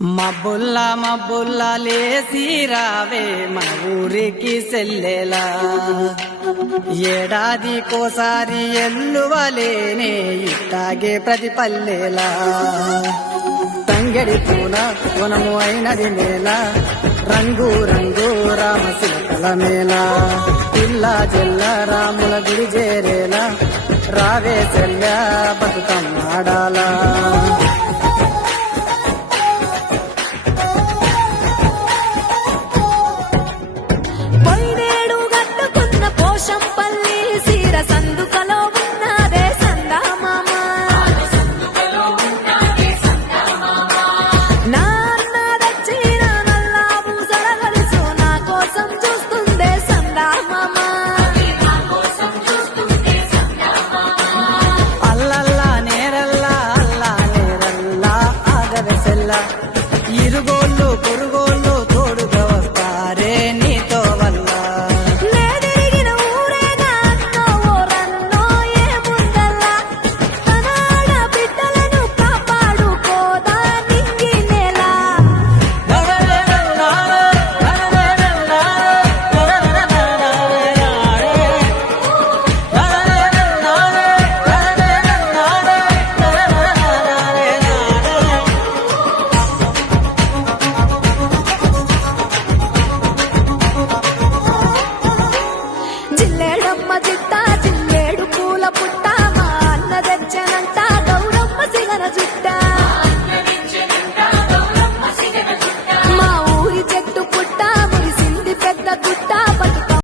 మబ్బుల్లా మబ్బుల్లా లేసి రావే మన ఊరికి సెల్లెలా ఏడాదికోసారి ఎల్లువలేనే ఇట్టాగే ప్రతి పల్లెలా తంగడి పూల వనము అయినది నేల రంగు రంగు రామశిల్కల మేళ పిల్ల జల్ల రాముల గుడి చేరేలా రావే సెల్లా బతుకమ్మాడాలా సందుకలో ఉన్నదే సందామామ నాన్న దచ్చిన నల్లా పూసల గడుసు నా కోసం చూస్తుందే సందామామ అల్లల్లా నేరల్లా అల్లా నేరల్లా ఆగవే సెల్లా ఇరుగోళ్ళు పొరుగోళ్ళు తోడుగా వస్తారే నీతో వల్ల జిల్లేడమ్మ జిట్ట జిల్లేడు పూల పుట్ట మా అన్న తెచ్చనంట గౌరమ్మ సిగన జుట్ట